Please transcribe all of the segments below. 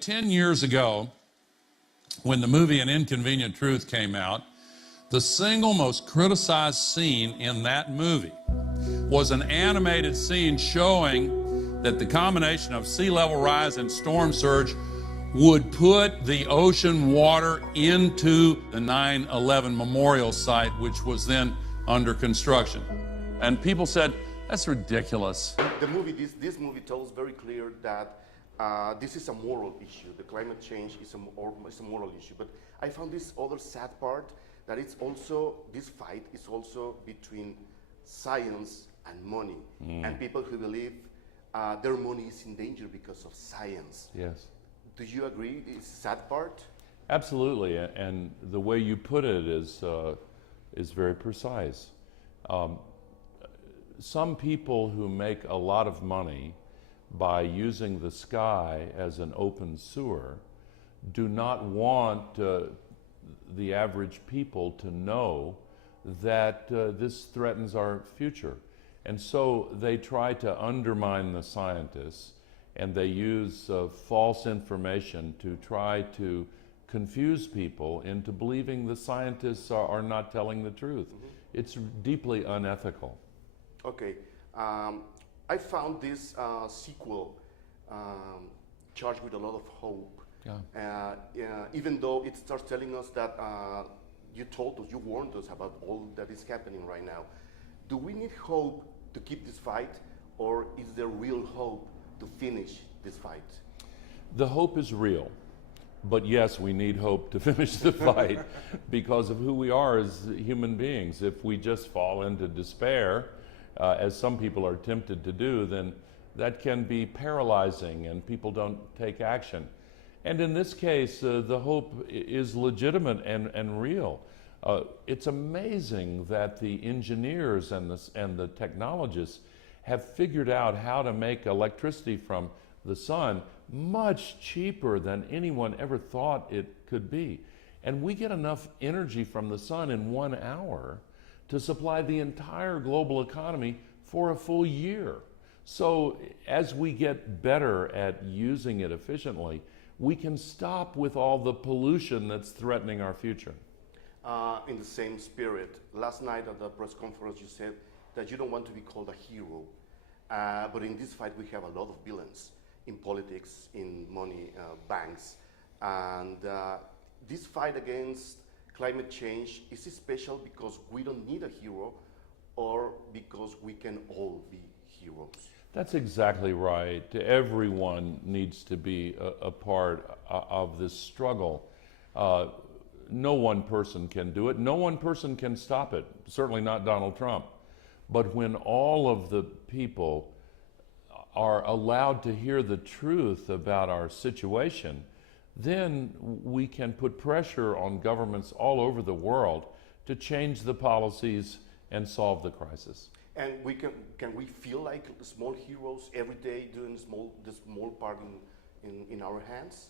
10 years ago, when the movie An Inconvenient Truth came out, the single most criticized scene in that movie was an animated scene showing that the combination of sea level rise and storm surge would put the ocean water into the 9/11 memorial site, which was then under construction. And people said, that's ridiculous. The movie, this movie tells very clear that this is a moral issue. The climate change is a moral issue. But I found this other sad part, that it's also, this fight is also between science and money. And people who believe their money is in danger because of science. Yes. Do you agree it's a sad part? Absolutely, and the way you put it is very precise. Some people who make a lot of money by using the sky as an open sewer do not want the average people to know that this threatens our future. And so they try to undermine the scientists, and they use false information to try to confuse people into believing the scientists are not telling the truth. It's deeply unethical. Okay. I found this sequel charged with a lot of hope. Yeah. Even though it starts telling us that you told us, you warned us about all that is happening right now. Do we need hope to keep this fight, or is there real hope to finish this fight? The hope is real, but yes, we need hope to finish the fight because of who we are as human beings. If we just fall into despair, as some people are tempted to do, then that can be paralyzing and people don't take action. And in this case, the hope is legitimate and real. It's amazing that the engineers and the technologists have figured out how to make electricity from the sun much cheaper than anyone ever thought it could be. And we get enough energy from the sun in 1 hour to supply the entire global economy for a full year. So as we get better at using it efficiently, we can stop with all the pollution that's threatening our future. In the same spirit, last night at the press conference you said that you don't want to be called a hero, but in this fight we have a lot of villains in politics, in money, banks, and this fight against climate change is special because we don't need a hero, or because we can all be heroes? That's exactly right. Everyone needs to be a part of this struggle. No one person can do it. No one person can stop it, certainly not Donald Trump. But when all of the people are allowed to hear the truth about our situation, then we can put pressure on governments all over the world to change the policies and solve the crisis. And can we feel like small heroes every day doing the small part in our hands?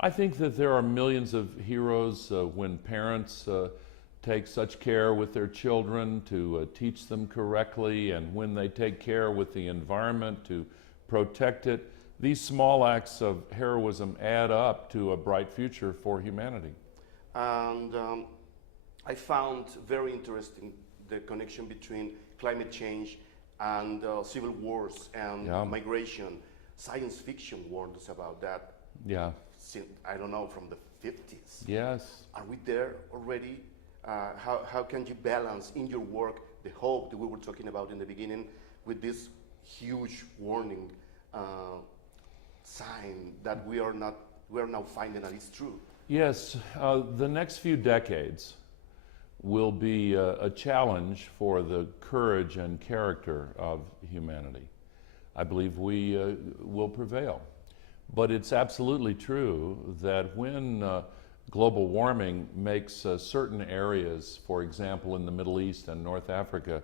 I think that there are millions of heroes when parents take such care with their children to teach them correctly, and when they take care with the environment to protect it. These small acts of heroism add up to a bright future for humanity. And I found very interesting the connection between climate change and civil wars and migration. Science fiction warned us about that. Yeah. Since, I don't know, from the 50s. Yes. Are we there already? How can you balance in your work the hope that we were talking about in the beginning with this huge warning sign that we are now finding that it's true? Yes, the next few decades will be a challenge for the courage and character of humanity. I believe we will prevail. But it's absolutely true that when global warming makes certain areas, for example in the Middle East and North Africa,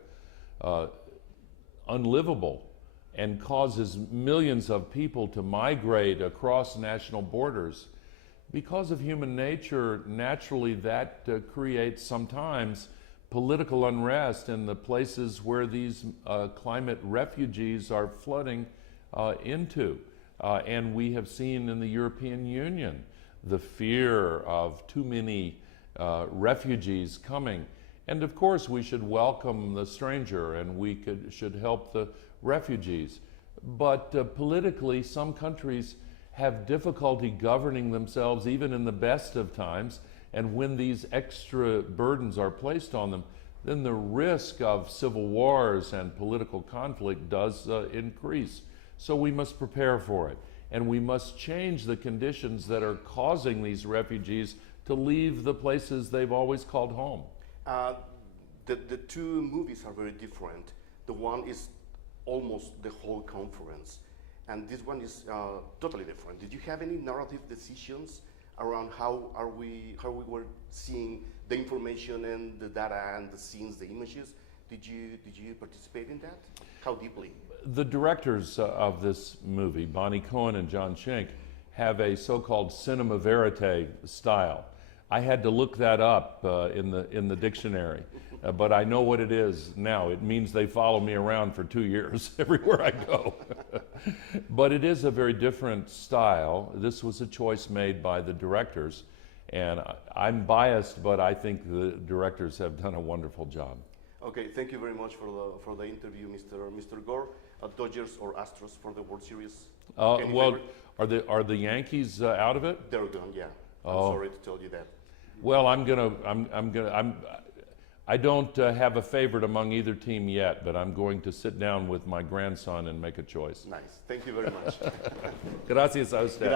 unlivable, and causes millions of people to migrate across national borders, because of human nature, naturally that creates sometimes political unrest in the places where these climate refugees are flooding into. And we have seen in the European Union the fear of too many refugees coming. And of course, we should welcome the stranger and we should help the refugees. But politically, some countries have difficulty governing themselves even in the best of times. And when these extra burdens are placed on them, then the risk of civil wars and political conflict does increase. So we must prepare for it. And we must change the conditions that are causing these refugees to leave the places they've always called home. The two movies are very different. The one is almost the whole conference, and this one is totally different. Did you have any narrative decisions around how we were seeing the information and the data and the scenes, the images? Did you participate in that? How deeply? The directors of this movie, Bonnie Cohen and John Schenck, have a so-called cinema verite style. I had to look that up in the dictionary, but I know what it is now. It means they follow me around for 2 years everywhere I go. But it is a very different style. This was a choice made by the directors, and I'm biased, but I think the directors have done a wonderful job. Okay, thank you very much for the interview, Mr. Gore. Dodgers or Astros for the World Series? Well, are the Yankees out of it? They're gone, yeah. I'm sorry to tell you that. Well, I don't have a favorite among either team yet, but I'm going to sit down with my grandson and make a choice. Nice. Thank you very much. Gracias a usted.